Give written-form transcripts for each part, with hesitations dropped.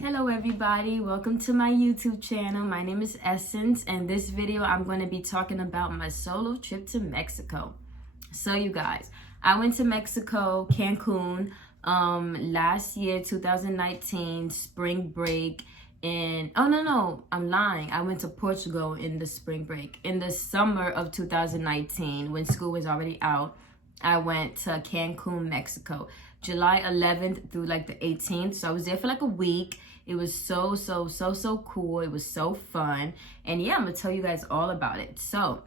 Hello everybody, welcome to my YouTube channel. My name is Essence, and this video I'm going to be talking about my solo trip to Mexico. So you guys, I went to Mexico, Cancun, last year, 2019, spring break. And I'm lying. I went to Portugal in the spring break. In the summer of 2019, when school was already out, I went to Cancun, Mexico, July 11th through like the 18th. So I was there for like a week. It was so cool. It was so fun. And yeah, I'm gonna tell you guys all about it. So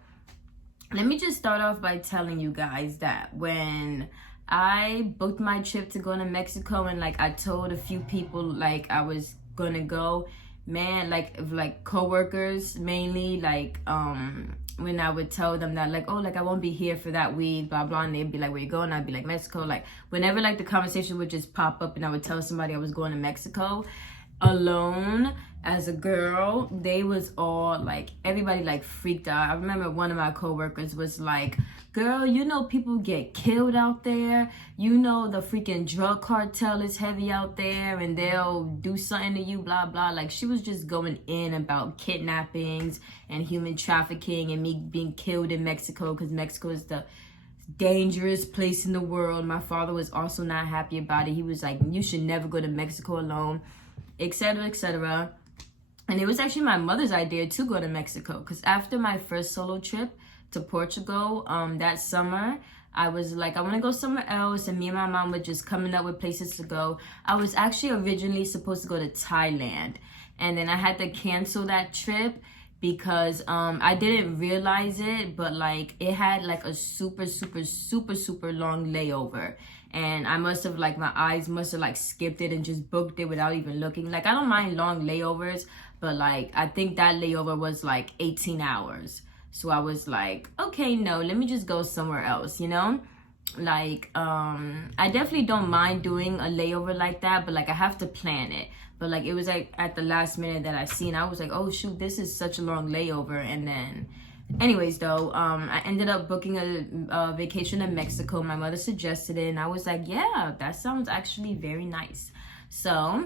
let me just start off by telling you guys that when I booked my trip to go to Mexico, and like I told a few people like I was gonna go, man, like coworkers mainly, like when I would tell them that like, oh, like I won't be here for that week, blah blah, and they'd be like, where you going? I'd be like, Mexico. Like whenever like the conversation would just pop up and I would tell somebody I was going to Mexico alone as a girl, they was all like, everybody like freaked out. I remember one of my coworkers was like, girl, you know people get killed out there, you know the freaking drug cartel is heavy out there and they'll do something to you, blah blah. Like she was just going in about kidnappings and human trafficking and me being killed in Mexico, because Mexico is the dangerous place in the world. My father was also not happy about it. He was like, you should never go to Mexico alone, etc, etc. And it was actually my mother's idea to go to Mexico, because after my first solo trip to Portugal that summer, I was like, I want to go somewhere else, and me and my mom were just coming up with places to go. I was actually originally supposed to go to Thailand, and then I had to cancel that trip because I didn't realize it, but like it had like a super long layover, and I must have like, my eyes must have like skipped it and just booked it without even looking. Like I don't mind long layovers, but like I think that layover was like 18 hours. So I was like, okay, no, let me just go somewhere else, you know? Like, I definitely don't mind doing a layover like that, but like I have to plan it. But like it was like at the last minute that I seen, I was like, oh shoot, this is such a long layover. And then anyways though, I ended up booking a vacation in Mexico. My mother suggested it, and I was like, yeah, that sounds actually very nice. So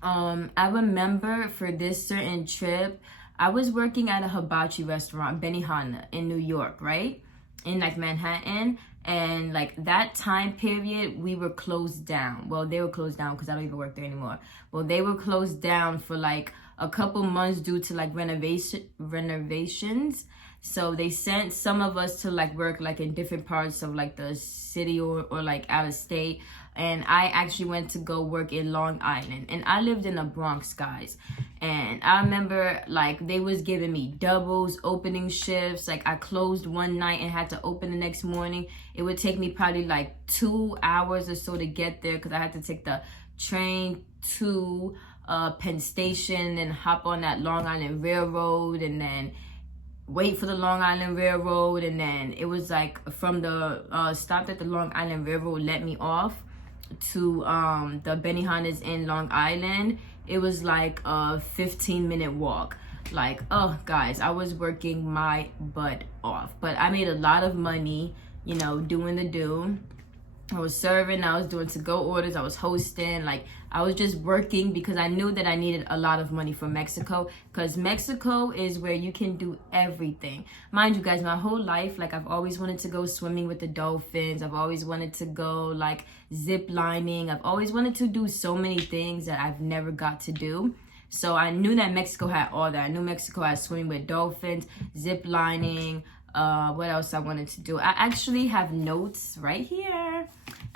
I remember for this certain trip, I was working at a hibachi restaurant, Benihana, in New York, right? In like Manhattan. And like that time period, we were closed down. Well, they were closed down because I don't even work there anymore. Well, they were closed down for like a couple months due to like renovations. So they sent some of us to like work like in different parts of like the city or like out of state. And I actually went to go work in Long Island, and I lived in the Bronx, guys. And I remember like they was giving me doubles, opening shifts. Like I closed one night and had to open the next morning. It would take me probably like 2 hours or so to get there, because I had to take the train to Penn Station and hop on that Long Island Railroad, and then wait for the Long Island Railroad. And then it was like from the stop at the Long Island Railroad let me off to the Benihana's in Long Island. It was like a 15-minute walk. Like, oh guys, I was working my butt off, but I made a lot of money, you know, doing the do. I was serving, I was doing to-go orders, I was hosting, like I was just working because I knew that I needed a lot of money for Mexico, because Mexico is where you can do everything. Mind you guys, my whole life, like I've always wanted to go swimming with the dolphins. I've always wanted to go like ziplining. I've always wanted to do so many things that I've never got to do. So I knew that Mexico had all that. I knew Mexico had swimming with dolphins, ziplining, what else I wanted to do. I actually have notes right here.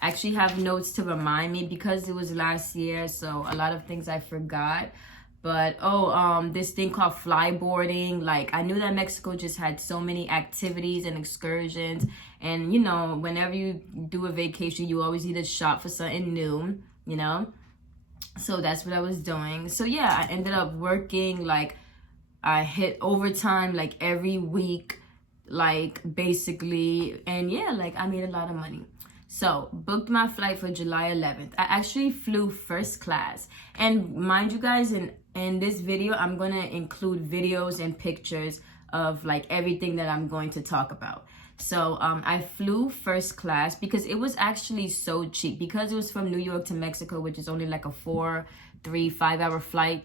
I actually have notes to remind me, because it was last year, so a lot of things I forgot. But this thing called flyboarding. Like I knew that Mexico just had so many activities and excursions, and you know, whenever you do a vacation, you always need to shop for something new, you know. So that's what I was doing. So yeah, I ended up working, like I hit overtime like every week, like basically, and yeah, like I made a lot of money. So booked my flight for July 11th. I actually flew first class, and mind you guys, in this video I'm gonna include videos and pictures of like everything that I'm going to talk about. So I flew first class because it was actually so cheap, because it was from New York to Mexico, which is only like a 5-hour flight.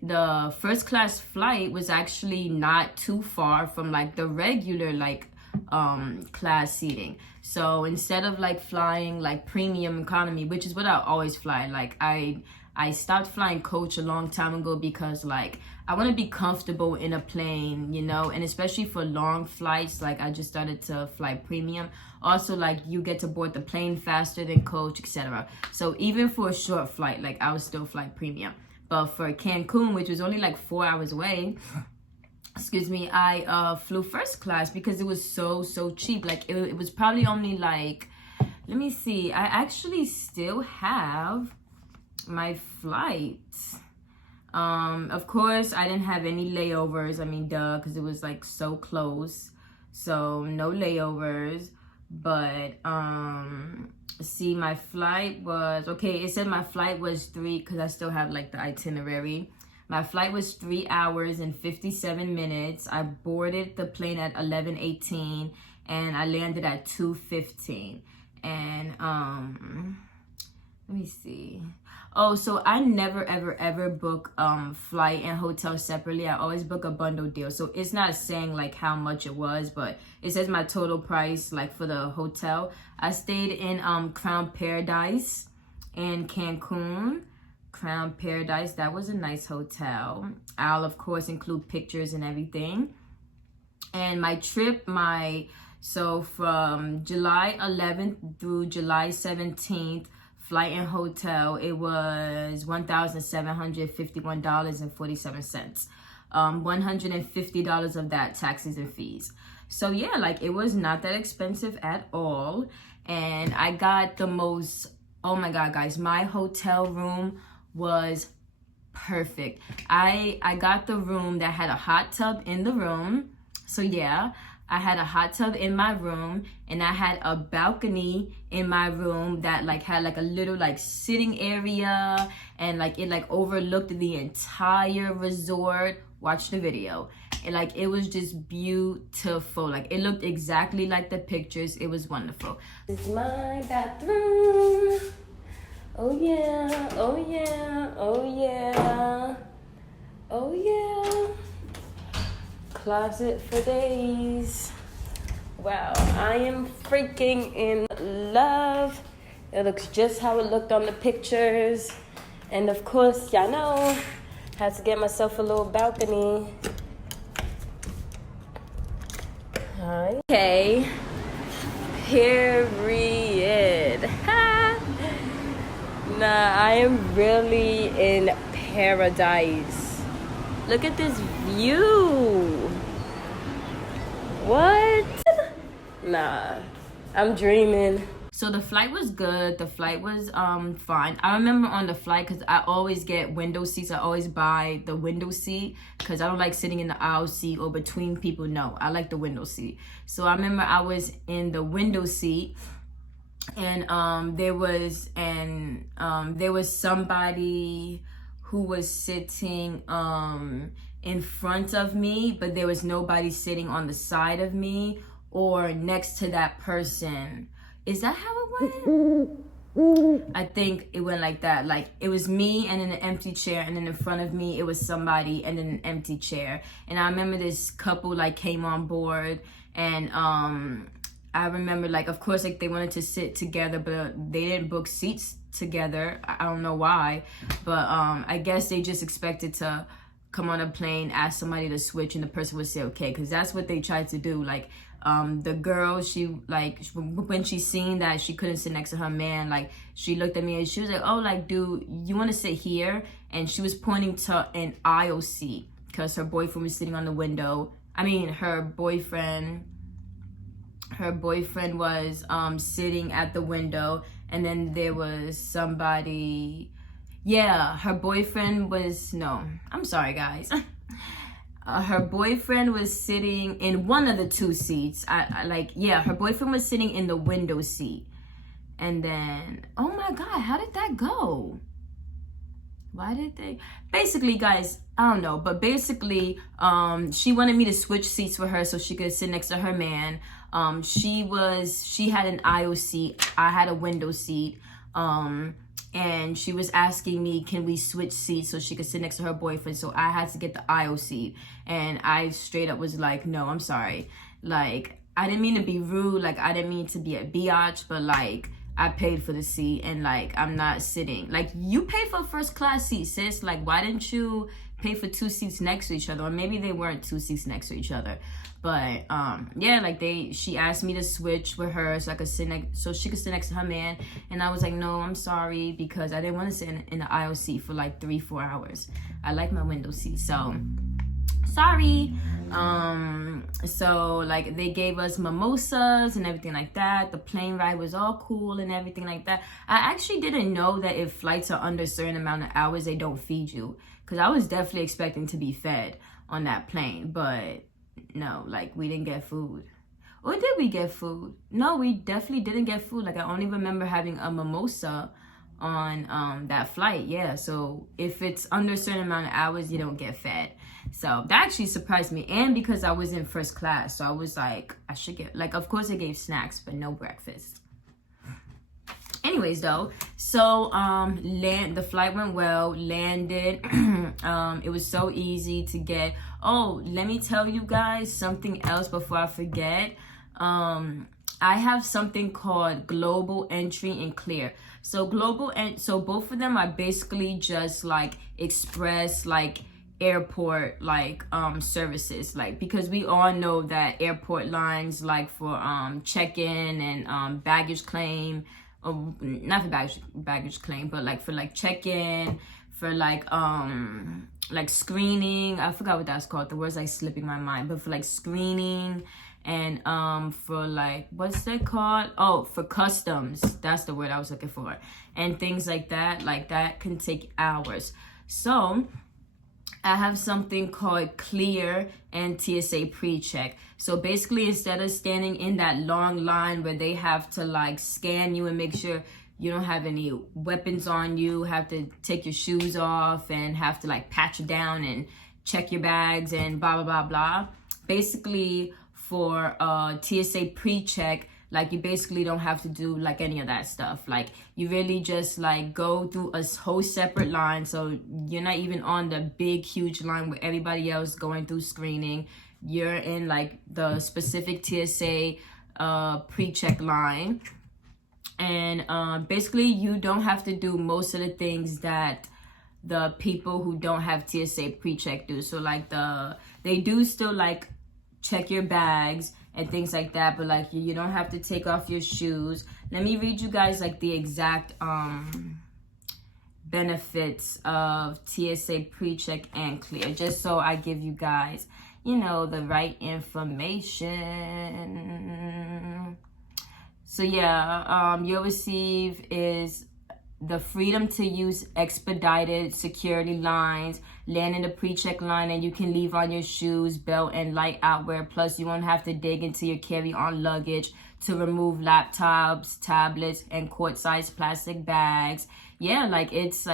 The first class flight was actually not too far from like the regular like class seating. So instead of like flying like premium economy, which is what I always fly, like I stopped flying coach a long time ago because like I want to be comfortable in a plane, you know, and especially for long flights, like I just started to fly premium. Also, like you get to board the plane faster than coach, etc. So even for a short flight, like I would still fly premium. But for Cancun, which was only like 4 hours away, excuse me, I flew first class because it was so cheap. Like it was probably only like, let me see, I actually still have my flight. Of course I didn't have any layovers. I mean, duh, because it was like so close, so no layovers. But see, my flight was okay. It said my flight was because I still have like the itinerary. My flight was 3 hours and 57 minutes. I boarded the plane at 11:18 and I landed at 2:15. And let me see. Oh, so I never ever book flight and hotel separately. I always book a bundle deal. So it's not saying like how much it was, but it says my total price like for the hotel. I stayed in Crown Paradise in Cancun. Crown Paradise, that was a nice hotel. I'll of course include pictures and everything. And my trip, so from July 11th through July 17th, flight and hotel, it was $1,751.47. $150 of that taxes and fees. So yeah, like it was not that expensive at all. And I got the most, oh my God, guys, my hotel room was perfect. I got the room that had a hot tub in the room. So yeah, I had a hot tub in my room, and I had a balcony in my room that like had like a little like sitting area, and like it like overlooked the entire resort. Watch the video. And like it was just beautiful. Like it looked exactly like the pictures. It was wonderful. This is my bathroom. Oh yeah, oh yeah, oh yeah, oh yeah. Closet for days. Wow, I am freaking in love. It looks just how it looked on the pictures. And of course, y'all know, had to get myself a little balcony. Okay, period. Nah, I am really in paradise. Look at this view. What? Nah, I'm dreaming. So the flight was good. The flight was fine. I remember on the flight, because I always get window seats. I always buy the window seat because I don't like sitting in the aisle seat or between people. No, I like the window seat. So I remember I was in the window seat, and there was somebody who was sitting in front of me, but there was nobody sitting on the side of me or next to that person. Is that how it went? I think it went like that. Like it was me and then an empty chair, and then in front of me it was somebody and then an empty chair. And I remember this couple like came on board, and I remember like, of course, like they wanted to sit together, but they didn't book seats together. I don't know why, but I guess they just expected to come on a plane, ask somebody to switch, and the person would say okay, because that's what they tried to do. Like the girl, she like when she seen that she couldn't sit next to her man, like she looked at me and she was like, oh, like, dude, you want to sit here? And she was pointing to an aisle seat because her boyfriend was sitting on the window. I mean, her boyfriend was sitting at the window, and then there was somebody. Yeah, her boyfriend was, no, I'm sorry guys. Her boyfriend was sitting in one of the two seats. Her boyfriend was sitting in the window seat. And then, oh my God, how did that go? why did they, basically guys, I don't know, but basically she wanted me to switch seats with her so she could sit next to her man. She had an aisle seat, I had a window seat, and she was asking me, can we switch seats so she could sit next to her boyfriend? So I had to get the aisle seat, and I straight up was like, no, I'm sorry. Like, I didn't mean to be rude, like I didn't mean to be a biatch, but like, I paid for the seat, and like, I'm not sitting. Like, you paid for a first class seat, sis. Like, why didn't you pay for 2 seats next to each other? Or maybe they weren't 2 seats next to each other. But yeah, like she asked me to switch with her so I could so she could sit next to her man, and I was like, no, I'm sorry, because I didn't want to sit in the aisle seat for like 3-4 hours. I like my window seat, so sorry. So like they gave us mimosas and everything like that. The plane ride was all cool and everything like that. I actually didn't know that if flights are under a certain amount of hours, they don't feed you, because I was definitely expecting to be fed on that plane, but no, like we didn't get food. Or did we get food? No, we definitely didn't get food. Like I only remember having a mimosa on that flight. Yeah, so if it's under a certain amount of hours, you don't get fed. So that actually surprised me. And because I was in first class, so I was like, I should get, like, of course they gave snacks, but no breakfast. Anyways though, so the flight went well, landed. It was so easy to get. Oh, let me tell you guys something else before I forget. I have something called Global Entry and Clear. So so both of them are basically just like express, like airport, like services, like, because we all know that airport lines, like for check-in and baggage claim, not for baggage claim, but like for like check-in, for like screening, I forgot what that's called, the word's like slipping my mind, but for like screening, and for like, what's that called? Oh, for customs, that's the word I was looking for, and things like that can take hours. So I have something called Clear and Tsa Pre-Check. So basically, instead of standing in that long line where they have to like scan you and make sure you don't have any weapons on you, have to take your shoes off and have to like pat you down and check your bags and blah, blah, blah, blah. Basically for Tsa Pre-Check, like you basically don't have to do like any of that stuff. Like you really just like go through a whole separate line. So you're not even on the big, huge line with everybody else going through screening. You're in like the specific Tsa Pre-Check line. And basically you don't have to do most of the things that the people who don't have Tsa Pre-Check do. So like they do still like check your bags and things like that, but like you don't have to take off your shoes. Let me read you guys like the exact benefits of Tsa Pre-Check and Clear, just so I give you guys, you know, the right information. So yeah, you'll receive is the freedom to use expedited security lines, land in the pre-check line, and you can leave on your shoes, belt, and light outwear. Plus, you won't have to dig into your carry-on luggage to remove laptops, tablets, and quart-sized plastic bags. Yeah, like it's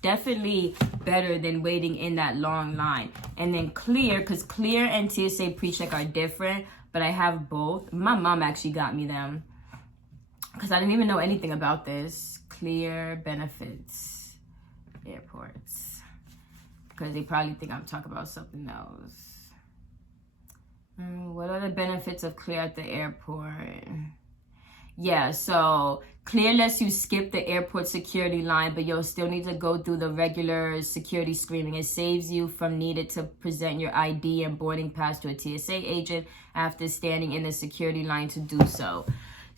definitely better than waiting in that long line. And then Clear, because Clear and Tsa Pre-Check are different, but I have both. My mom actually got me them because I didn't even know anything about this. Clear benefits, airports, because they probably think I'm talking about something else. What are the benefits of Clear at the airport? Yeah, so Clear lets you skip the airport security line, but you'll still need to go through the regular security screening. It saves you from needing to present your ID and boarding pass to a TSA agent after standing in the security line to do so.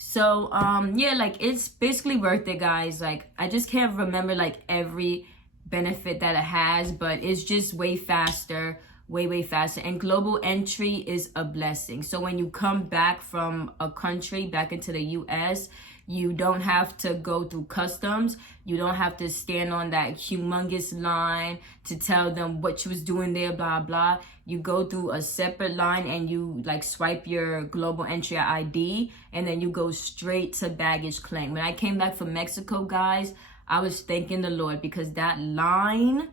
So yeah, like it's basically worth it, guys. Like I just can't remember like every benefit that it has, but it's just way faster, way faster. And global entry is a blessing. So when you come back from a country back into the US, you don't have to go through customs. You don't have to stand on that humongous line to tell them what you was doing there, blah, blah. You go through a separate line and you like swipe your global entry ID, and then you go straight to baggage claim. When I came back from Mexico, guys, I was thanking the Lord, because that line,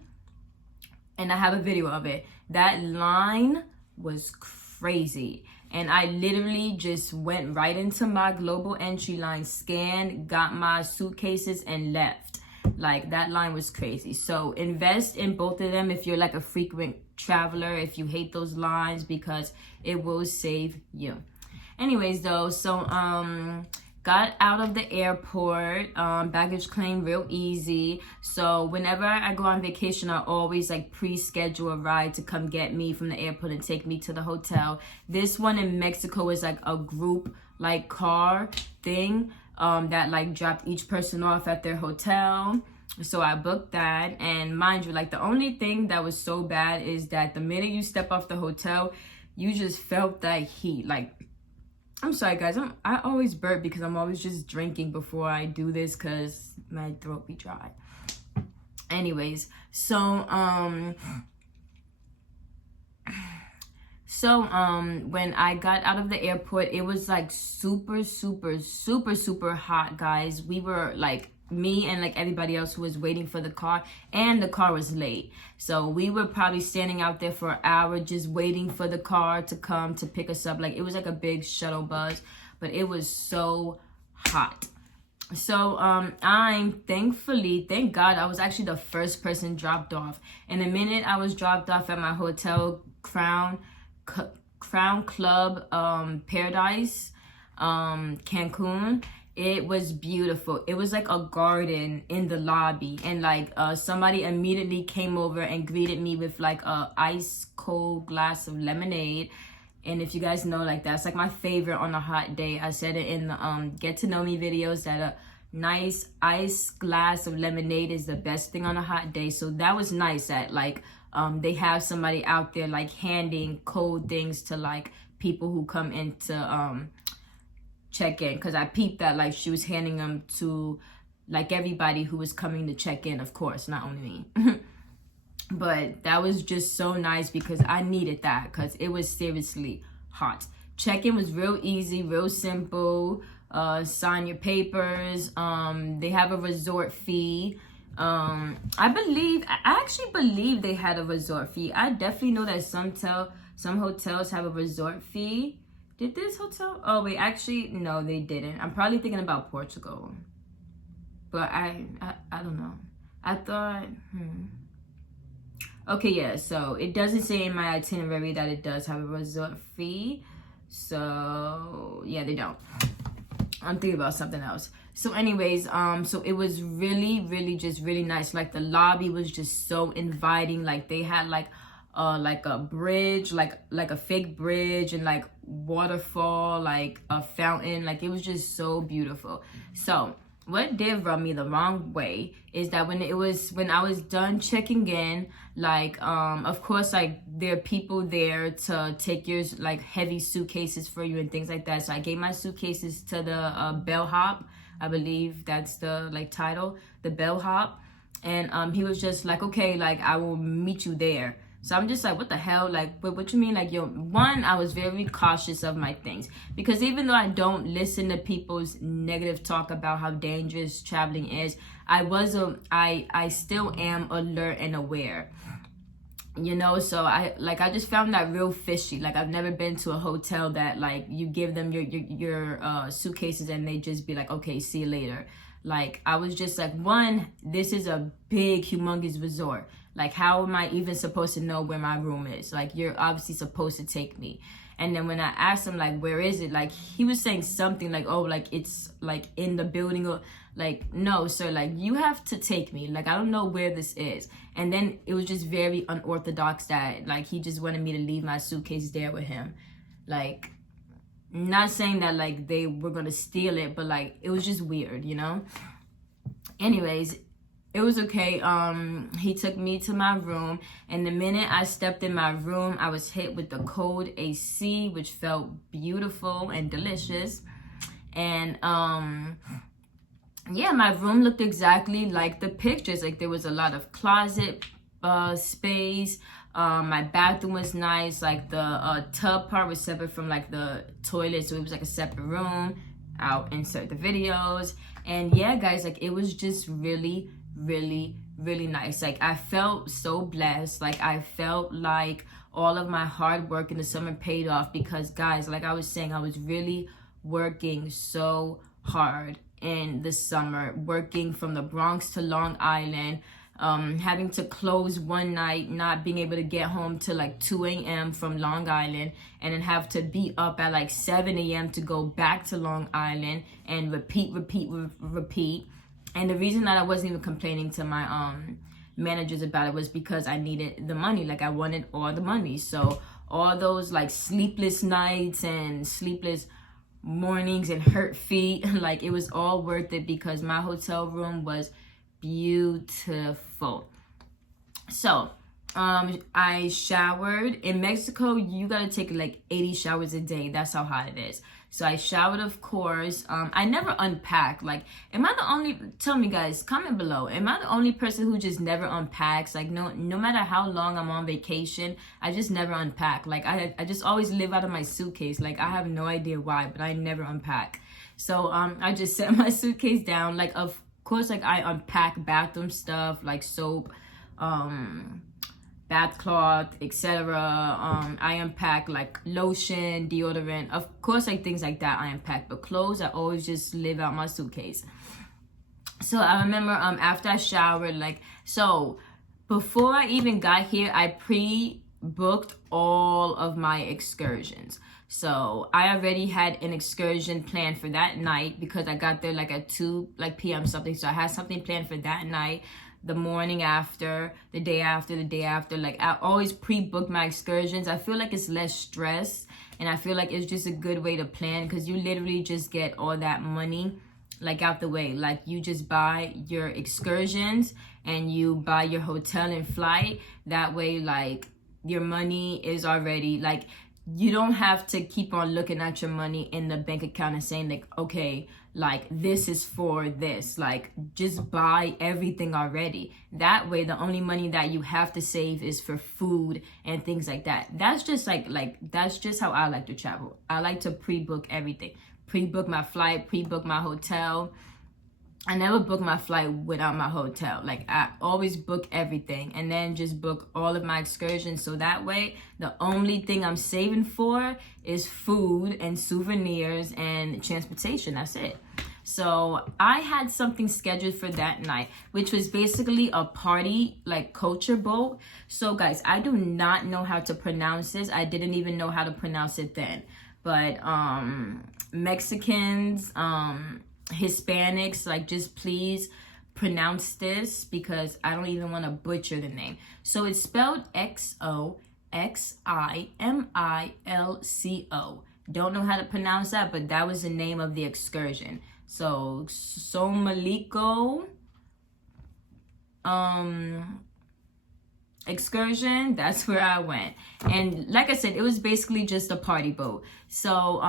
and I have a video of it, that line was crazy. And I literally just went right into my global entry line, scanned, got my suitcases, and left. Like, that line was crazy. So invest in both of them if you're like a frequent traveler, if you hate those lines, because it will save you. Anyways though, so got out of the airport, baggage claim real easy. So whenever I go on vacation, I always like pre-schedule a ride to come get me from the airport and take me to the hotel. This one in Mexico is like a group like car thing, that like dropped each person off at their hotel. So I booked that, and mind you, like the only thing that was so bad is that the minute you step off the hotel, you just felt that heat. Like, I'm sorry guys, I always burp because I'm always just drinking before I do this because my throat be dry. Anyways, so when I got out of the airport, it was like super hot, guys. We were like, me and like everybody else who was waiting for the car, and the car was late, so we were probably standing out there for an hour just waiting for the car to come to pick us up. Like, it was like a big shuttle bus, but it was so hot. So thank God, I was actually the first person dropped off. And the minute I was dropped off at my hotel, Crown Club Paradise, Cancun, it was beautiful. It was like a garden in the lobby, and like somebody immediately came over and greeted me with like a ice cold glass of lemonade. And if you guys know, like, that's like my favorite on a hot day. I said it in the get to know me videos that a nice ice glass of lemonade is the best thing on a hot day. So that was nice that like they have somebody out there like handing cold things to like people who come in to check in, because I peeped that like she was handing them to like everybody who was coming to check in, of course, not only me. But that was just so nice because I needed that, because it was seriously hot. Check-in was real easy, real simple. Sign your papers. They have a resort fee. I actually believe they had a resort fee. I definitely know that some hotels have a resort fee. Did this hotel? Oh wait, actually no, they didn't. I'm probably thinking about Portugal, but I don't know. I thought okay, yeah, so it doesn't say in my itinerary that it does have a resort fee. So yeah, they don't. I'm thinking about something else. So anyways, so it was really just really nice. Like, the lobby was just so inviting. Like, they had like a bridge, like a fake bridge, and like waterfall, like a fountain. Like, it was just so beautiful. So what did rub me the wrong way is that when I was done checking in, like of course, like, there are people there to take your like heavy suitcases for you and things like that. So I gave my suitcases to the bellhop. I believe that's the like title, the bellhop. And he was just like, okay, like, I will meet you there. So I'm just like, what the hell? Like, what you mean? Like, yo, one, I was very cautious of my things, because even though I don't listen to people's negative talk about how dangerous traveling is, I still am alert and aware, you know? So I just found that real fishy. Like, I've never been to a hotel that like you give them your suitcases and they just be like, okay, see you later. Like, I was just like, one, this is a big, humongous resort. Like, how am I even supposed to know where my room is? Like, you're obviously supposed to take me. And then when I asked him, like, where is it? Like, he was saying something like, oh, like, it's, like, in the building. Or, like, no, sir, like, you have to take me. Like, I don't know where this is. And then it was just very unorthodox that, like, he just wanted me to leave my suitcase there with him. Like, not saying that, like, they were going to steal it, but, like, it was just weird, you know? Anyways, it was okay. He took me to my room, and the minute I stepped in my room, I was hit with the cold AC, which felt beautiful and delicious. And yeah, my room looked exactly like the pictures. Like, there was a lot of closet space. My bathroom was nice. Like, the tub part was separate from like the toilet, so it was like a separate room. I'll insert the videos. And yeah, guys, like it was just really, really, really nice. Like I felt so blessed. Like I felt like all of my hard work in the summer paid off, because guys, like I was saying, I was really working so hard in the summer, working from the Bronx to Long Island, having to close one night, not being able to get home till like 2 a.m. from Long Island, and then have to be up at like 7 a.m. to go back to Long Island and repeat. And the reason that I wasn't even complaining to my managers about it was because I needed the money. Like I wanted all the money. So all those like sleepless nights and sleepless mornings and hurt feet, like it was all worth it, because my hotel room was beautiful. So I showered. In Mexico, you gotta take like 80 showers a day. That's how hot it is. So I showered, of course. I never unpack. Like, am I the only, tell me guys, comment below, am I the only person who just never unpacks? Like no matter how long I'm on vacation, I just never unpack. Like I just always live out of my suitcase. Like I have no idea why, but I never unpack. So I just set my suitcase down. Like of course, like I unpack bathroom stuff like soap, bath cloth, etc. I unpack like lotion, deodorant, of course, like things like that I unpack. But clothes, I always just live out my suitcase. So I remember after I showered, like, so before I even got here, I pre-booked all of my excursions. So I already had an excursion planned for that night, because I got there like at 2 p.m. something. So I had something planned for that night, the morning after, the day after, the day after. Like I always pre-book my excursions. I feel like it's less stress, and I feel like it's just a good way to plan, because you literally just get all that money like out the way. Like you just buy your excursions and you buy your hotel and flight. That way, like your money is already like, you don't have to keep on looking at your money in the bank account and saying like, okay, like this is for this. Like just buy everything already. That way, the only money that you have to save is for food and things like that. That's just like that's just how I like to travel. I like to pre-book everything. Pre-book my flight, pre-book my hotel. I never book my flight without my hotel. Like I always book everything, and then just book all of my excursions. So that way, the only thing I'm saving for is food and souvenirs and transportation. That's it. So I had something scheduled for that night, which was basically a party, like culture boat. So guys, I do not know how to pronounce this. I didn't even know how to pronounce it then. But Mexicans, Hispanics, like just please pronounce this, because I don't even want to butcher the name. So it's spelled Xoximilco. Don't know how to pronounce that, but that was the name of the excursion. So Xoximilco excursion, that's where I went. And like I said, it was basically just a party boat. So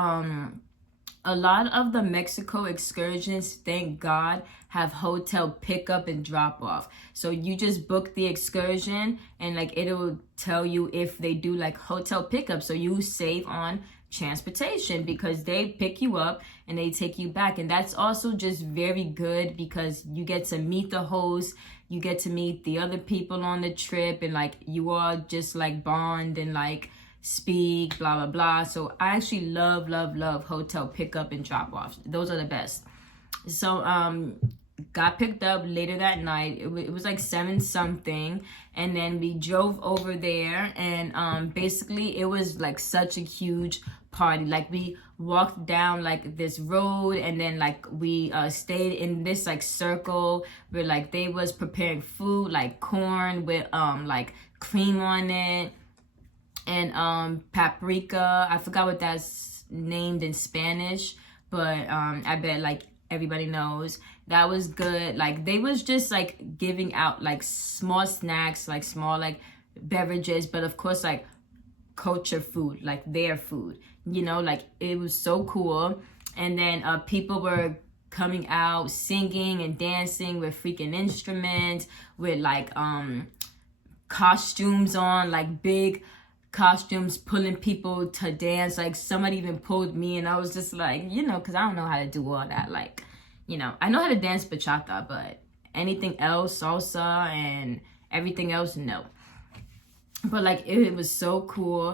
a lot of the Mexico excursions, thank God, have hotel pickup and drop off. So you just book the excursion, and like it'll tell you if they do like hotel pickup. So you save on transportation, because they pick you up and they take you back. And that's also just very good, because you get to meet the host, you get to meet the other people on the trip, and like you all just like bond and like speak, blah blah blah. So I actually love hotel pickup and drop offs. Those are the best. So got picked up later that night. It was like 7 something, and then we drove over there, and basically it was like such a huge party. Like we walked down like this road, and then like we stayed in this like circle where like they was preparing food, like corn with like cream on it, and paprika. I forgot what that's named in Spanish, but I bet like everybody knows. That was good. Like they was just like giving out like small snacks, like small like beverages, but of course like culture food, like their food, you know, like it was so cool. And then people were coming out singing and dancing with freaking instruments, with like costumes on, like big costumes, pulling people to dance. Like somebody even pulled me, and I was just like, you know, because I don't know how to do all that. Like, you know, I know how to dance bachata, but anything else, salsa and everything else, no. But like it was so cool.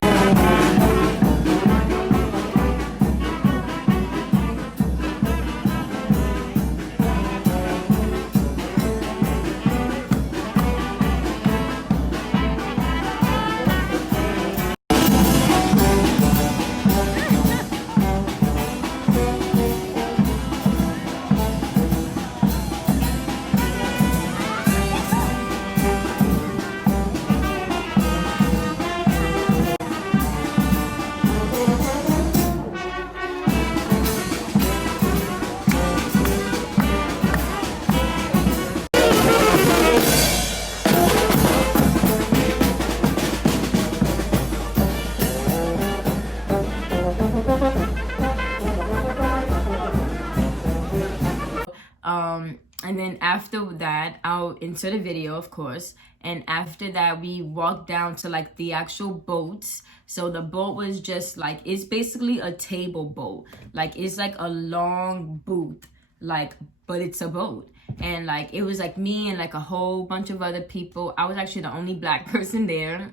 And then after that, I'll insert a video, of course. And after that, we walked down to like the actual boats. So the boat was just like, it's basically a table boat. Like it's like a long booth, like, but it's a boat. And like, it was like me and like a whole bunch of other people. I was actually the only black person there.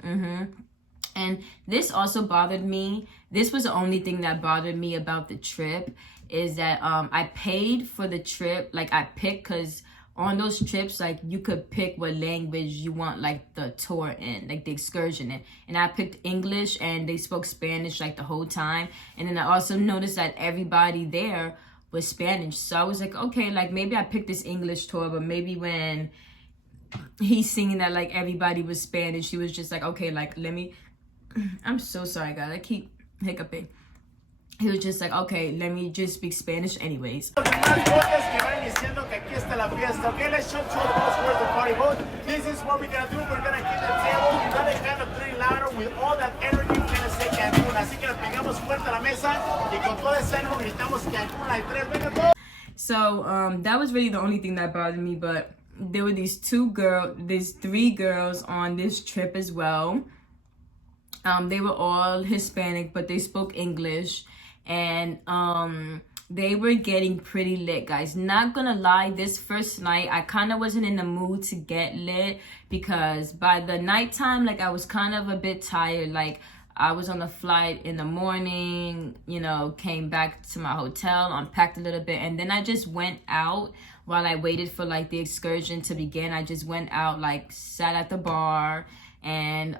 And this also bothered me. This was the only thing that bothered me about the trip, is that I paid for the trip. Like I picked, because on those trips, like you could pick what language you want like the tour in, like the excursion in. And I picked English, and they spoke Spanish like the whole time. And then I also noticed that everybody there was Spanish. So I was like, okay, like maybe I picked this English tour, but maybe when he's singing that like everybody was Spanish, he was just like, okay, like let me, I'm so sorry guys, I keep hiccuping. He was just like, okay, let me just speak Spanish anyways. This is what we're gonna do. We're gonna keep the table. We're gonna kind of drink louder with all that energy. We're gonna say Cancun. Así que nos pegamos fuerte a la mesa y con todo ese ánimo gritamos Cancun. Like tres, venga todos. So that was really the only thing that bothered me. But there were these three girls on this trip as well. They were all Hispanic, but they spoke English. And they were getting pretty lit, guys. Not gonna lie, this first night I kind of wasn't in the mood to get lit, because by the nighttime, like I was kind of a bit tired. Like I was on a flight in the morning, you know, came back to my hotel, unpacked a little bit, and then I just went out while I waited for like the excursion to begin. I just went out, like sat at the bar, and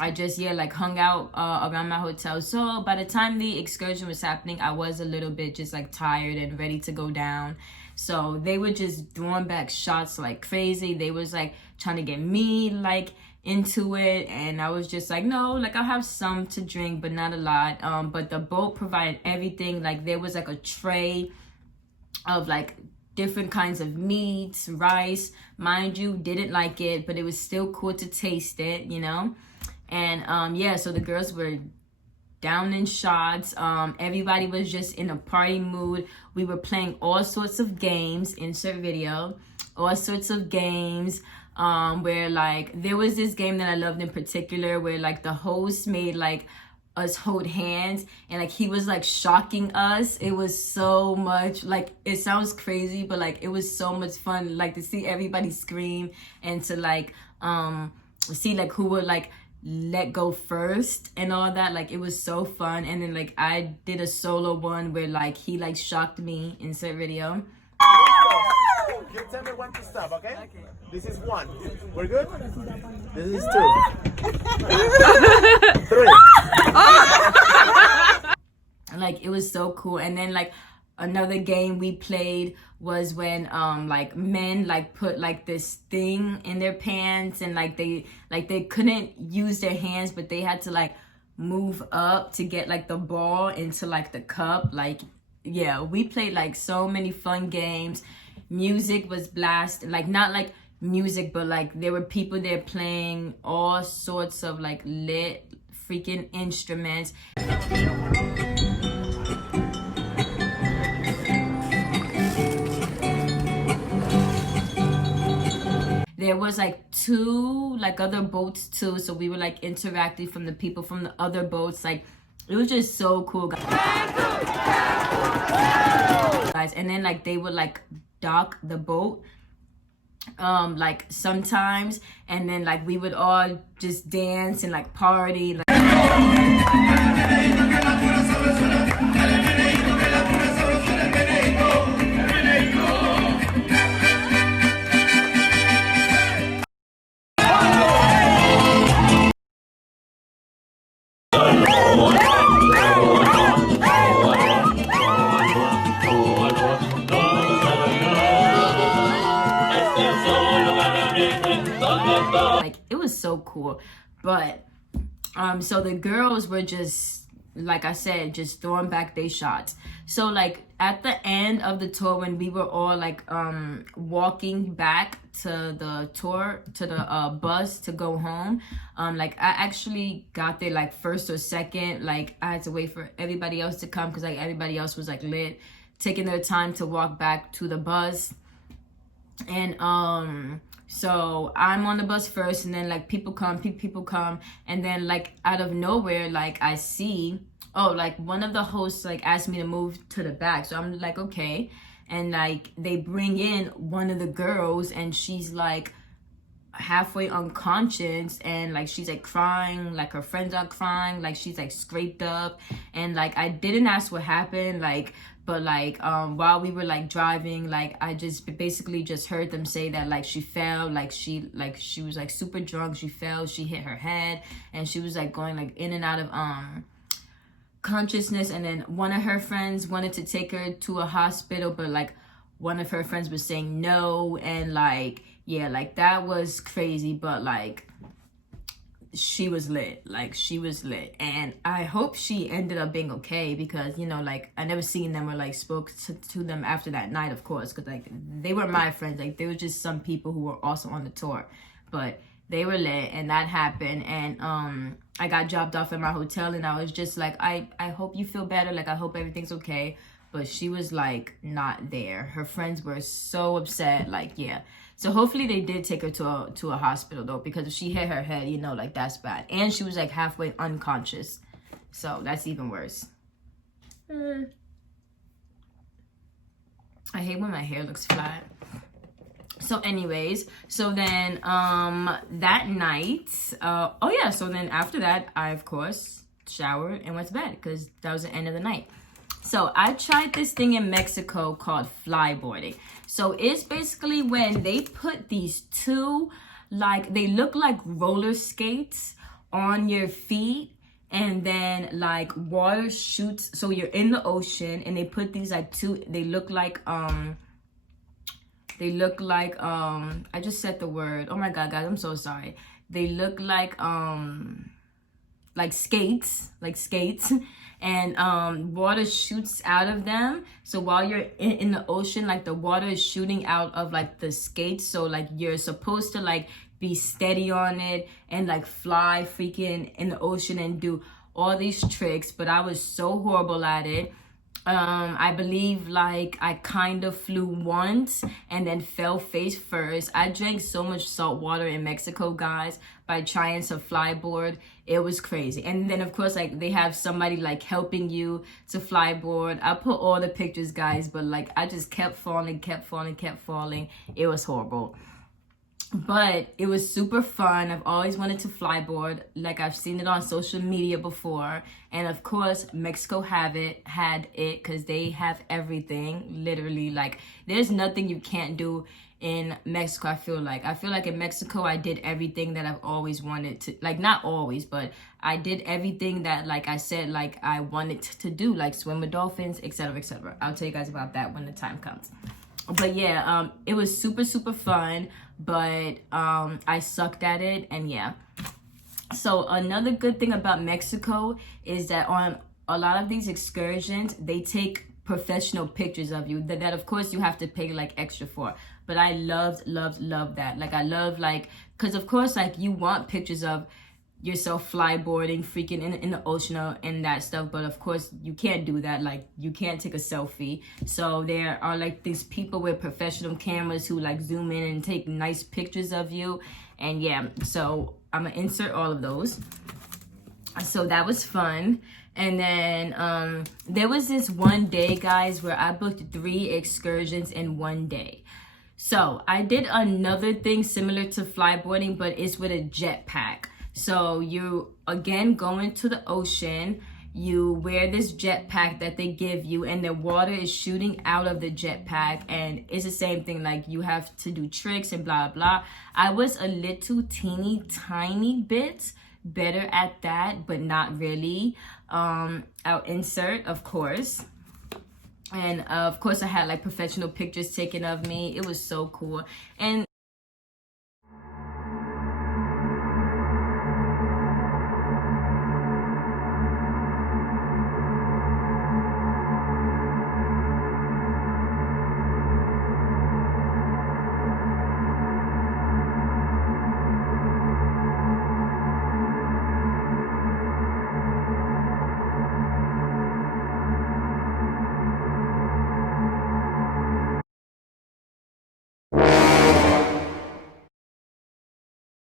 I just, like hung out around my hotel. So by the time the excursion was happening, I was a little bit just like tired and ready to go down. So they were just throwing back shots like crazy. They was like trying to get me like into it, and I was just like, no, like I'll have some to drink, but not a lot. But the boat provided everything. Like there was like a tray of like different kinds of meats, rice. Mind you, didn't like it, but it was still cool to taste it, you know. And so the girls were down in shots. Everybody was just in a party mood. We were playing all sorts of games, insert video, all sorts of games, where like there was this game that I loved in particular, where like the host made like us hold hands, and like he was like shocking us. It was so much, like it sounds crazy, but like it was so much fun, like to see everybody scream and to like see like who would like let go first and all that. Like it was so fun. And then like I did a solo one where like he like shocked me, insert video. You tell me when to stop, okay? This is 1. We're good? This is 2. 3. Like it was so cool. And then like another game we played was when like men like put like this thing in their pants, and like they couldn't use their hands, but they had to like move up to get like the ball into like the cup. Like we played like so many fun games. Music was blasted, like not like music, but like there were people there playing all sorts of like lit freaking instruments. there was like 2 like other boats too, so we were like interacting from the people from the other boats. Like it was just so cool, guys. And then like they would like dock the boat like sometimes, and then like we would all just dance and like party like it was so cool. But so the girls were just, like I said, just throwing back their shots. So like at the end of the tour, when we were all like walking back to the tour, to the bus to go home, like I actually got there like first or second. Like I had to wait for everybody else to come because like everybody else was like lit, taking their time to walk back to the bus. And so I'm on the bus first, and then like people come, and then like out of nowhere, like I see, oh, like one of the hosts like asked me to move to the back. So I'm like, okay. And like they bring in one of the girls, and she's like halfway unconscious, and like she's like crying, like her friends are crying, like she's like scraped up. And like I didn't ask what happened, like, but like while we were like driving, like I just basically just heard them say that like she fell, like she was like super drunk, she fell, she hit her head, and she was like going like in and out of consciousness. And then one of her friends wanted to take her to a hospital, but like one of her friends was saying no. And like, yeah, like that was crazy, but like she was lit, like she was lit. And I hope she ended up being okay, because you know, like I never seen them or like spoke to them after that night, of course, because like they were my friends. Like they were just some people who were also on the tour, but they were lit. And that happened, and I got dropped off at my hotel, and I was just like, I hope you feel better, like I hope everything's okay. But she was like not there. Her friends were so upset, like, yeah. So hopefully they did take her to a hospital though, because if she hit her head, you know, like that's bad. And she was like halfway unconscious, so that's even worse. I hate when my hair looks flat. So anyways, so then that night, oh yeah, so then after that, I of course showered and went to bed, because that was the end of the night. So I tried this thing in Mexico called flyboarding. So it's basically when they put these 2, like they look like roller skates on your feet, and then like water shoots. So you're in the ocean, and they put these like 2, they look like I just said the word. Oh my God, guys, I'm so sorry. They look like skates, and water shoots out of them. So while you're in the ocean, like the water is shooting out of like the skates. So like you're supposed to like be steady on it and like fly freaking in the ocean and do all these tricks. But I was so horrible at it. I believe like I kind of flew once and then fell face first. I drank so much salt water in Mexico, guys, by trying to flyboard. It was crazy. And then of course, like they have somebody like helping you to flyboard. I put all the pictures, guys, but like I just kept falling. It was horrible. But it was super fun. I've always wanted to flyboard. Like I've seen it on social media before. And of course, Mexico had it because they have everything. Literally, like there's nothing you can't do in Mexico. I feel like in Mexico, I did everything that I've always wanted to, like not always, but I did everything that like I said, like I wanted to do, like swim with dolphins, etc., etc. I'll tell you guys about that when the time comes. But yeah, it was super fun, but I sucked at it. And yeah, so another good thing about Mexico is that on a lot of these excursions, they take professional pictures of you that of course you have to pay like extra for. But I loved that. Like I love, like, because of course like you want pictures of yourself flyboarding, freaking in the ocean and that stuff. But of course you can't do that. Like, you can't take a selfie. So there are like these people with professional cameras who like zoom in and take nice pictures of you. And yeah, so I'm gonna insert all of those. So that was fun. And then there was this one day, guys, where I booked 3 excursions in one day. So I did another thing similar to flyboarding, but it's with a jetpack. So you, again, go into the ocean, you wear this jetpack that they give you, and the water is shooting out of the jetpack, and it's the same thing, like you have to do tricks and blah, blah. I was a little teeny tiny bit better at that, but not really. I'll insert, of course. And of course I had like professional pictures taken of me. It was so cool. And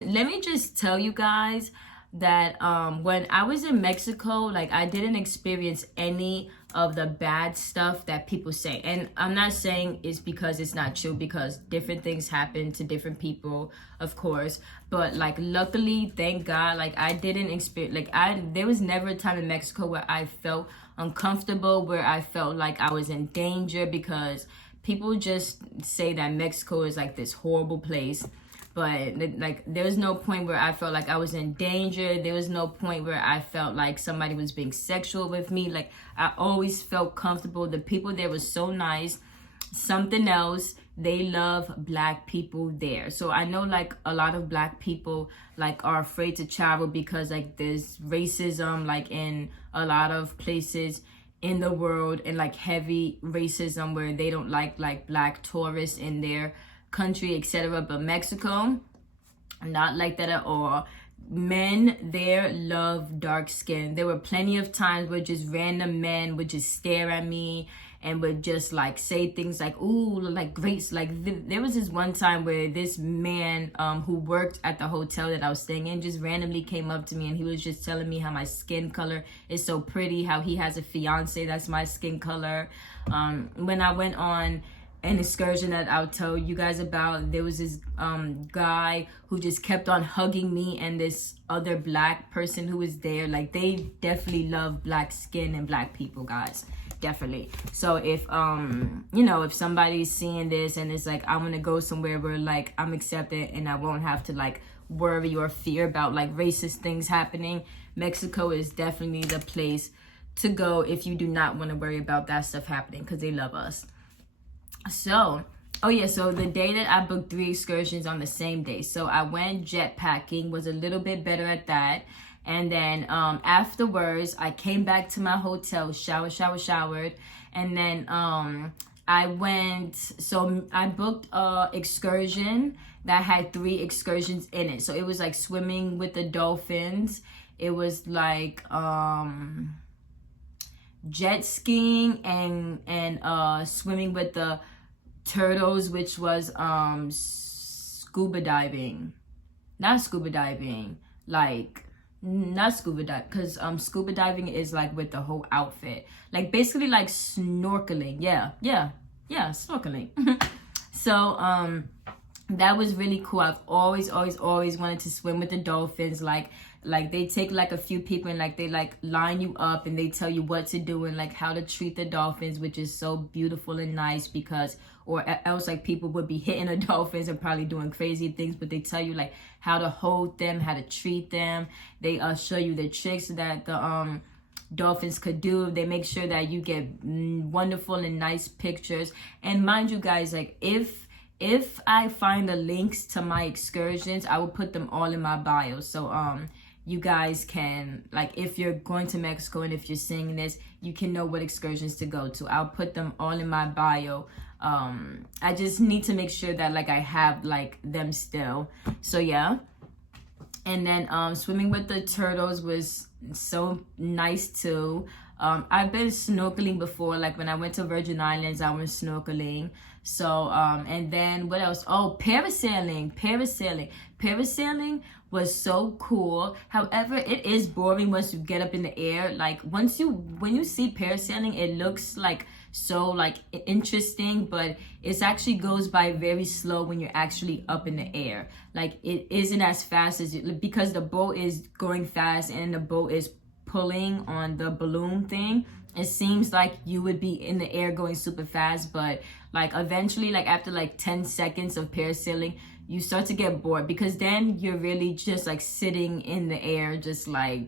let me just tell you guys that when I was in Mexico, like, I didn't experience any of the bad stuff that people say. And I'm not saying it's because it's not true, because different things happen to different people, of course. But like, luckily, thank God, like, I didn't experience, like, there was never a time in Mexico where I felt uncomfortable, where I felt like I was in danger, because people just say that Mexico is like this horrible place. But like, there was no point where I felt like I was in danger. There was no point where I felt like somebody was being sexual with me. Like, I always felt comfortable. The people there were so nice. Something else, they love Black people there. So I know like a lot of Black people like are afraid to travel because like there's racism like in a lot of places in the world, and like heavy racism where they don't like Black tourists in their country, etc. But Mexico, not like that at all. Men there love dark skin. There were plenty of times where just random men would just stare at me and would just like say things like, ooh, like great. Like there was this one time where this man who worked at the hotel that I was staying in just randomly came up to me, and he was just telling me how my skin color is so pretty, how he has a fiance that's my skin color. When I went on an excursion that I'll tell you guys about, there was this guy who just kept on hugging me and this other Black person who was there. Like, they definitely love Black skin and Black people, guys, definitely. So if you know, if somebody's seeing this and it's like, I want to go somewhere where like I'm accepted and I won't have to like worry or fear about like racist things happening, Mexico is definitely the place to go if you do not want to worry about that stuff happening, because they love us. So, oh yeah, so the day that I booked 3 excursions on the same day. So I went jetpacking, was a little bit better at that. And then afterwards, I came back to my hotel, showered. And then I went, so I booked a excursion that had 3 excursions in it. So it was like swimming with the dolphins. It was like jet skiing and swimming with the turtles, which was scuba diving. Not scuba diving, like not scuba dive, because scuba diving is like with the whole outfit, like basically like snorkeling. Yeah, snorkeling. So that was really cool. I've always wanted to swim with the dolphins. Like they take like a few people and like they like line you up and they tell you what to do and like how to treat the dolphins, which is so beautiful and nice, because or else like people would be hitting the dolphins and probably doing crazy things, but they tell you like how to hold them, how to treat them. They show you the tricks that the dolphins could do. They make sure that you get wonderful and nice pictures. And mind you guys, like if I find the links to my excursions, I will put them all in my bio. So you guys can, like, if you're going to Mexico and if you're seeing this, you can know what excursions to go to. I'll put them all in my bio. I just need to make sure that like I have like them still. So yeah. And then swimming with the turtles was so nice too. I've been snorkeling before, like when I went to Virgin Islands, I went snorkeling. So and then what else? Oh, parasailing was so cool. However, it is boring once you get up in the air. Like when you see parasailing, it looks like so like interesting, but it actually goes by very slow when you're actually up in the air. Like it isn't as fast as because the boat is going fast and the boat is pulling on the balloon thing. It seems like you would be in the air going super fast, but like eventually, like after like 10 seconds of parasailing, you start to get bored, because then you're really just like sitting in the air, just like,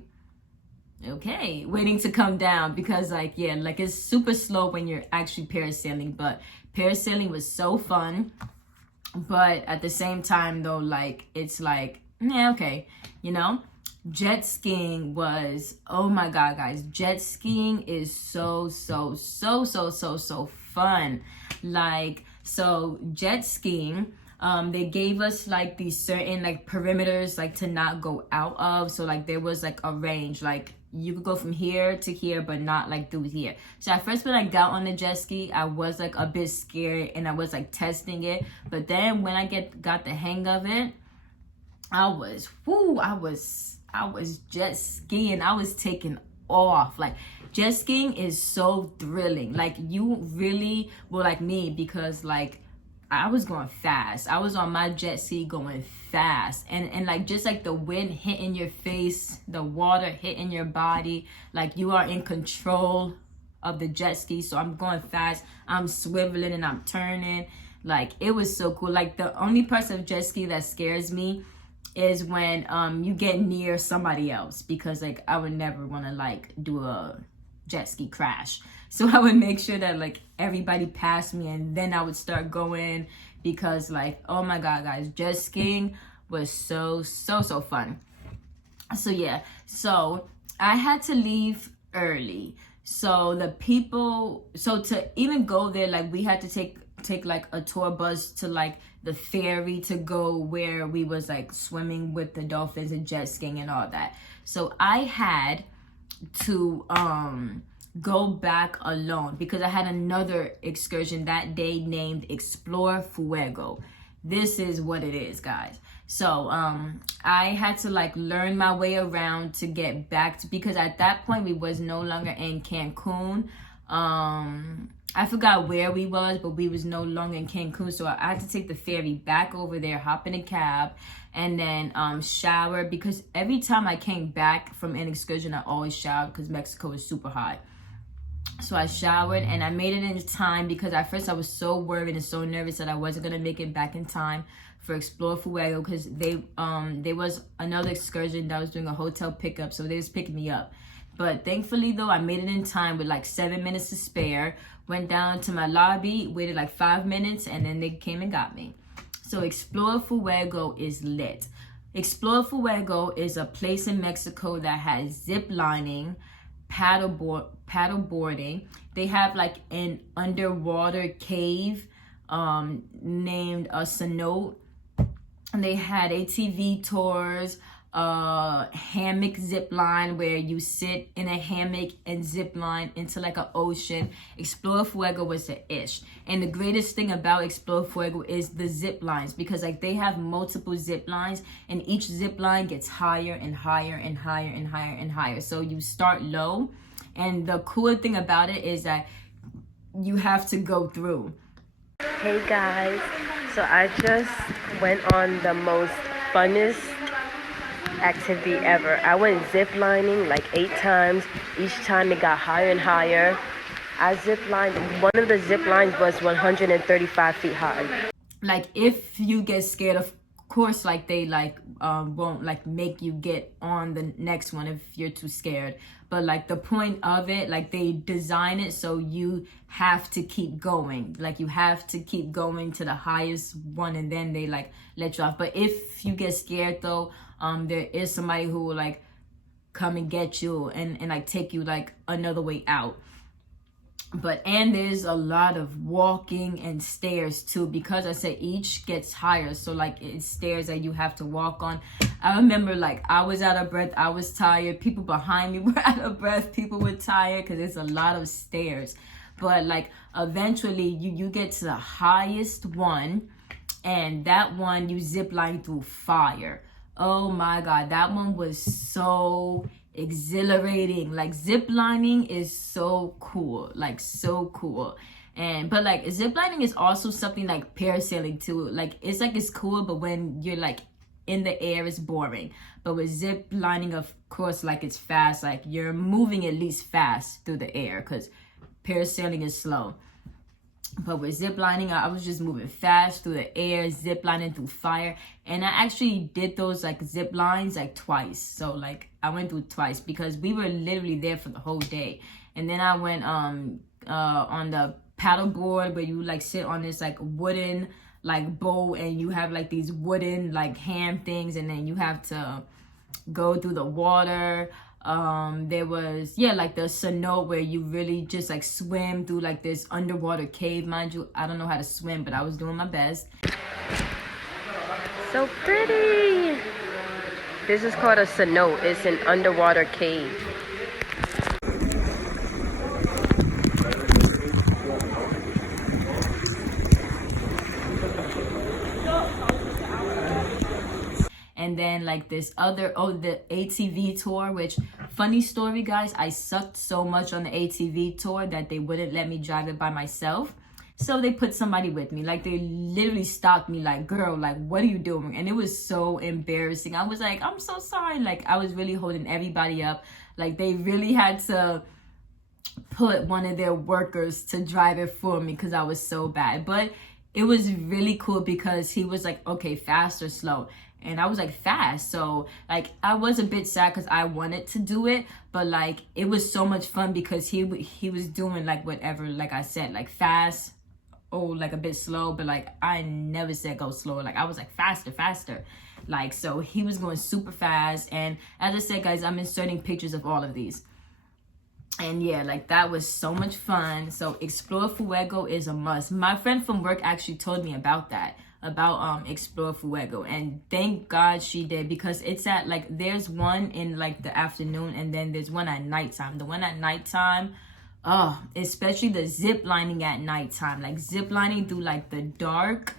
okay, waiting to come down, because like, yeah, like it's super slow when you're actually parasailing. But parasailing was so fun. But at the same time though, like it's like, yeah, okay, you know. Jet skiing was, oh my god, guys, jet skiing is so fun. Like, so jet skiing, they gave us like these certain like perimeters like to not go out of. So like there was like a range, like you could go from here to here, but not like through here. So at first when I got on the jet ski, I was like a bit scared and I was like testing it. But then when I got the hang of it, I was jet skiing. I was taking off. Like jet skiing is so thrilling. Like you really were like me, because like I was going fast. I was on my jet ski going fast, and like just like the wind hitting your face, the water hitting your body, like you are in control of the jet ski. So I'm going fast, I'm swiveling and I'm turning. Like it was so cool. Like the only part of jet ski that scares me is when you get near somebody else, because like I would never want to like do a jet ski crash. So I would make sure that like everybody passed me and then I would start going, because like, oh my god, guys, jet skiing was so fun. So yeah, so I had to leave early. So to even go there, like we had to take like a tour bus to like the ferry to go where we was like swimming with the dolphins and jet skiing and all that. So I had to go back alone, because I had another excursion that day named Xplor Fuego. This is what it is, guys. So I had to like learn my way around to get back to, because at that point we was no longer in Cancun. I forgot where we was, but we was no longer in Cancun. So I had to take the ferry back over there, hop in a cab, and then shower, because every time I came back from an excursion, I always showered, because Mexico is super hot. So I showered and I made it in time, because at first I was so worried and so nervous that I wasn't gonna make it back in time for Xplor Fuego, because there was another excursion that was doing a hotel pickup, so they was picking me up. But thankfully though, I made it in time with like 7 minutes to spare. Went down to my lobby, waited like 5 minutes, and then they came and got me. So Xplor Fuego is lit. Xplor Fuego is a place in Mexico that has ziplining, paddleboarding. They have like an underwater cave named Cenote. And they had ATV tours, hammock zip line where you sit in a hammock and zip line into like an ocean. Xplor Fuego was the ish. And the greatest thing about Xplor Fuego is the zip lines, because like they have multiple zip lines and each zip line gets higher and higher and higher and higher and higher. So you start low, and the cool thing about it is that you have to go through. Hey guys, so I just went on the most funnest activity ever. I went ziplining like 8 times. Each time it got higher and higher. I ziplined. One of the zip lines was 135 feet high. Like if you get scared, of course, like they like won't like make you get on the next one if you're too scared. But like the point of it, like they design it so you have to keep going. Like you have to keep going to the highest one, and then they like let you off. But if you get scared though, there is somebody who will like come and get you and like take you like another way out. And there's a lot of walking and stairs too, because I said each gets higher, so like it's stairs that you have to walk on. I remember like I was out of breath, I was tired, people behind me were out of breath, people were tired because it's a lot of stairs. But like eventually you get to the highest one, and that one you zip line through fire. Oh my god, that one was so exhilarating. Like ziplining is so cool, like so cool. But like ziplining is also something like parasailing too. Like it's cool, but when you're like in the air it's boring. But with ziplining, of course, like it's fast, like you're moving at least fast through the air, because parasailing is slow. But with ziplining, I was just moving fast through the air, ziplining through fire. And I actually did those like zip lines like twice. So like I went through twice because we were literally there for the whole day. And then I went on the paddle board, where you like sit on this like wooden like boat, and you have like these wooden like hand things, and then you have to go through the water. There was like the cenote, where you really just like swim through like this underwater cave. Mind you, I don't know how to swim, but I was doing my best. So pretty. This is called a cenote. It's an underwater cave. And then like this other, the ATV tour, which, funny story guys, I sucked so much on the ATV tour that they wouldn't let me drive it by myself. So they put somebody with me. Like they literally stopped me like, girl, like what are you doing? And it was so embarrassing. I was like, I'm so sorry. Like I was really holding everybody up. Like they really had to put one of their workers to drive it for me because I was so bad. But it was really cool because he was like, okay, fast or slow? And I was like, fast. So like I was a bit sad because I wanted to do it, but like it was so much fun because he was doing like whatever, like I said, like fast or like a bit slow, but like I never said go slower. Like I was like faster. Like, so he was going super fast. And as I said guys, I'm inserting pictures of all of these. And yeah, like that was so much fun. So Xplor Fuego is a must. My friend from work actually told me about that, about Xplor Fuego, and thank God she did, because it's at like, there's one in like the afternoon, and then there's one at nighttime. The one at nighttime, especially the zip lining at nighttime, like zip lining through like the dark,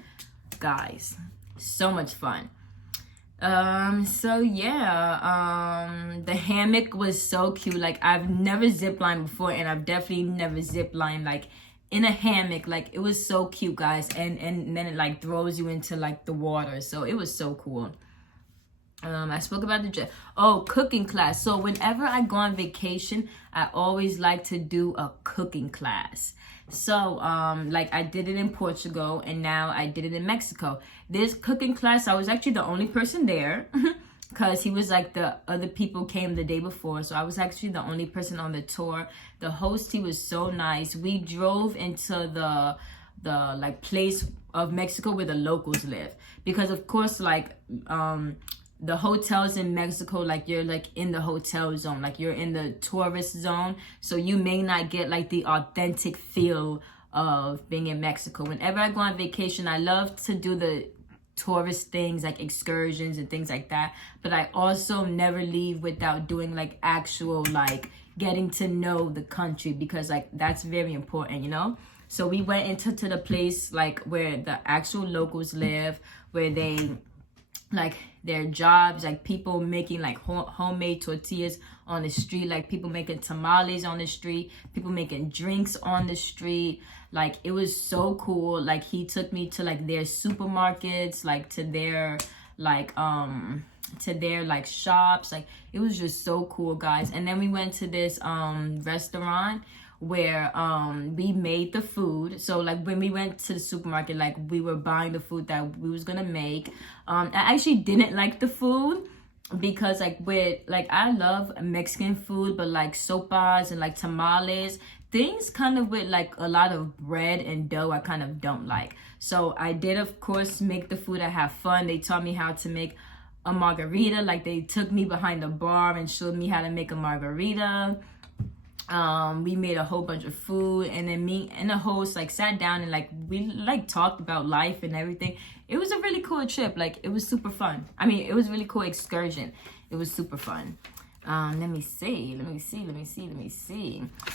guys, so much fun. So yeah, the hammock was so cute. Like I've never ziplined before, and I've definitely never ziplined like in a hammock. Like it was so cute guys, and then it like throws you into like the water, so it was so cool. I spoke about the cooking class. So whenever I go on vacation, I always like to do a cooking class. So like I did it in Portugal, and now I did it in Mexico. This cooking class, I was actually the only person there because he was like, the other people came the day before, so I was actually the only person on the tour. The host, he was so nice. We drove into the like place of Mexico where the locals live, because of course like the hotels in Mexico, like you're like in the hotel zone, like you're in the tourist zone, so you may not get like the authentic feel of being in Mexico. Whenever I go on vacation, I love to do the tourist things like excursions and things like that, but I also never leave without doing like actual like getting to know the country, because like that's very important, you know. So we went into the place like where the actual locals live, where they like their jobs, like people making like homemade tortillas on the street, like people making tamales on the street, people making drinks on the street. Like it was so cool. Like he took me to like their supermarkets, like to their shops. Like it was just so cool guys. And then we went to this restaurant where we made the food. So like when we went to the supermarket, like we were buying the food that we was gonna make. I actually didn't like the food because like I love Mexican food, but like sopas and like tamales, things kind of with like a lot of bread and dough, I kind of don't like. So I did of course make the food. I have fun. They taught me how to make a margarita. Like they took me behind the bar and showed me how to make a margarita. We made a whole bunch of food, and then me and the host like sat down and like we like talked about life and everything. It was a really cool trip. Like it was super fun. I mean, it was really cool excursion. It was super fun. Let me see.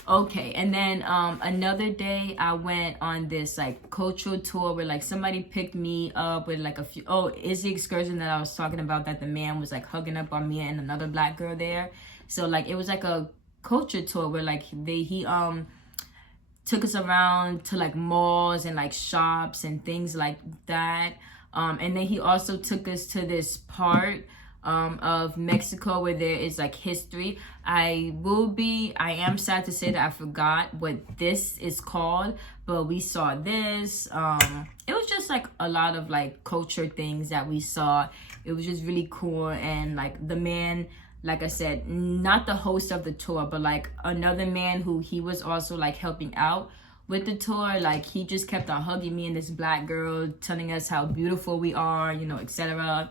Okay, and then another day I went on this like cultural tour where like somebody picked me up with like a few. Oh, is the excursion that I was talking about that the man was like hugging up on me and another black girl there. So like it was like a culture tour where like he took us around to like malls and like shops and things like that. And then he also took us to this part of Mexico where there is like history. I am sad to say that I forgot what this is called, but we saw this. It was just like a lot of like culture things that we saw. It was just really cool. And like the man, like I said, not the host of the tour, but like another man who he was also like helping out with the tour, like he just kept on hugging me and this black girl, telling us how beautiful we are, you know, etc.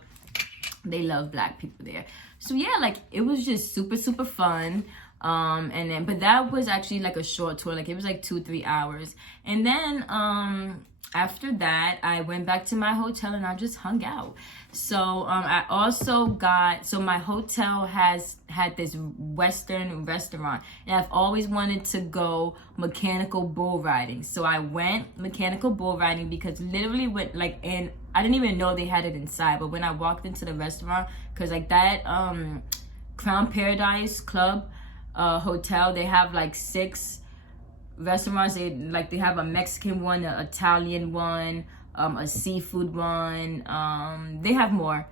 They love black people there. So yeah, like it was just super fun. And then but that was actually like a short tour, like it was like 2-3 hours. And then after that I went back to my hotel and I just hung out. So I also got, so my hotel had this Western restaurant, and I've always wanted to go mechanical bull riding. So I went mechanical bull riding because literally went like, and I didn't even know they had it inside, but when I walked into the restaurant, because like that Crown Paradise Club hotel, they have like 6 restaurants. They have a Mexican one, an Italian one, a seafood one. They have more,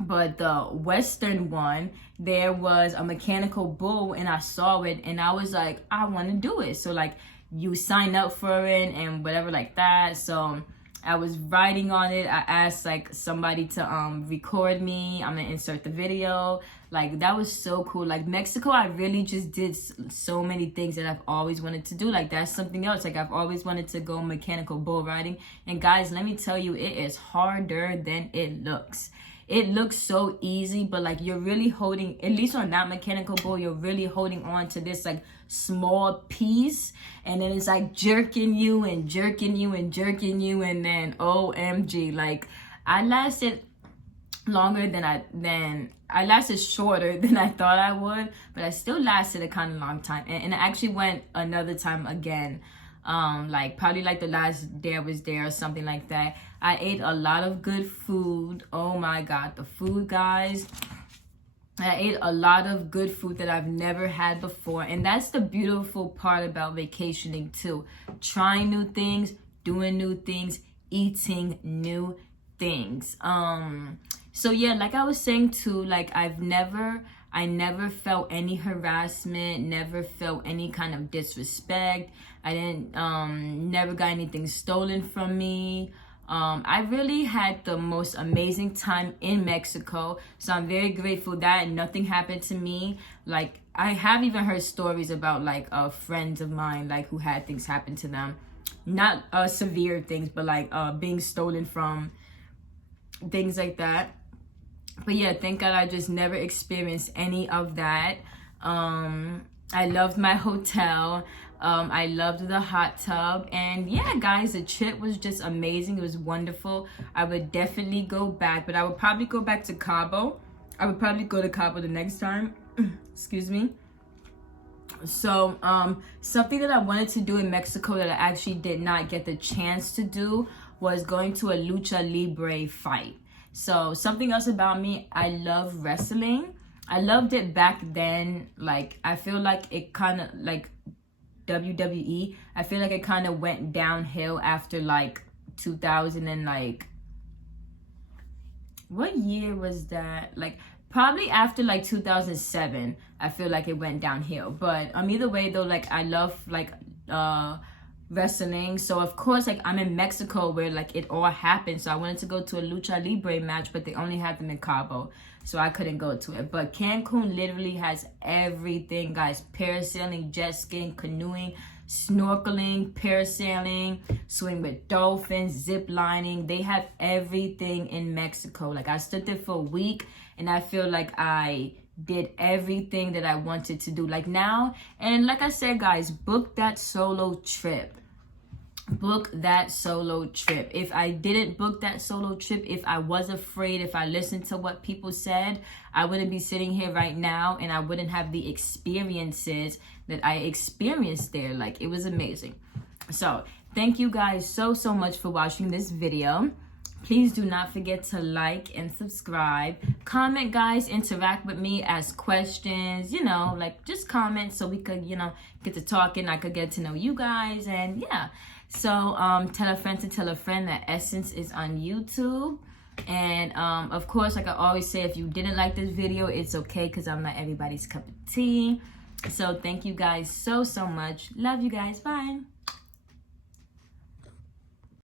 but the Western one, there was a mechanical bull, and I saw it and I was like, I want to do it. So like you sign up for it and whatever like that. So I was riding on it. I asked like somebody to record me. I'm gonna insert the video. Like that was so cool. Like Mexico, I really just did so many things that I've always wanted to do. Like that's something else. Like I've always wanted to go mechanical bull riding. And guys, let me tell you, it is harder than it looks. It looks so easy, but like you're really holding, at least on that mechanical bull, you're really holding on to this like small piece, and then it's like jerking you and jerking you and jerking you, and then OMG, like I lasted longer than I lasted shorter than I thought I would, but I still lasted a kind of long time. And I actually went another time again, like probably like the last day I was there or something like that. I ate a lot of good food. Oh my god, the food, guys. I ate a lot of good food that I've never had before, and that's the beautiful part about vacationing too. Trying new things, doing new things, eating new things. So yeah, like I was saying too, like I never felt any harassment, never felt any kind of disrespect. I didn't never got anything stolen from me. I really had the most amazing time in Mexico, so I'm very grateful that nothing happened to me. Like I have even heard stories about like friends of mine like who had things happen to them, not severe things, but like being stolen from, things like that. But yeah, thank God I just never experienced any of that. I loved my hotel. I loved the hot tub, and yeah guys, the trip was just amazing. It was wonderful. I would definitely go back, but I would probably go back to Cabo. I would probably go to Cabo the next time. Excuse me. So something that I wanted to do in Mexico that I actually did not get the chance to do was going to a Lucha Libre fight. So something else about me, I love wrestling. I loved it back then. Like I feel like it kind of like WWE, I feel like it kind of went downhill after like 2000 and like, what year was that? Like probably after like 2007, I feel like it went downhill. But either way though, like I love like wrestling. So of course, like I'm in Mexico where like it all happened. So I wanted to go to a Lucha Libre match, but they only had them in Cabo, so I couldn't go to it. But Cancun literally has everything, guys. Parasailing, jet skiing, canoeing, snorkeling, parasailing, swim with dolphins, ziplining. They have everything in Mexico. Like I stood there for a week, and I feel like I did everything that I wanted to do. Like now, and like I said, guys, book that solo trip. Book that solo trip. If I didn't book that solo trip, if I was afraid, if I listened to what people said, I wouldn't be sitting here right now, and I wouldn't have the experiences that I experienced there. Like, it was amazing. So thank you guys so much for watching this video. Please do not forget to like and subscribe. Comment, guys. Interact with me. Ask questions. You know, like, just comment so we could, you know, get to talking. I could get to know you guys. And yeah. So tell a friend to tell a friend that Essence is on YouTube. And of course, like I always say, if you didn't like this video, it's okay, because I'm not everybody's cup of tea. So thank you guys so much. Love you guys. Bye.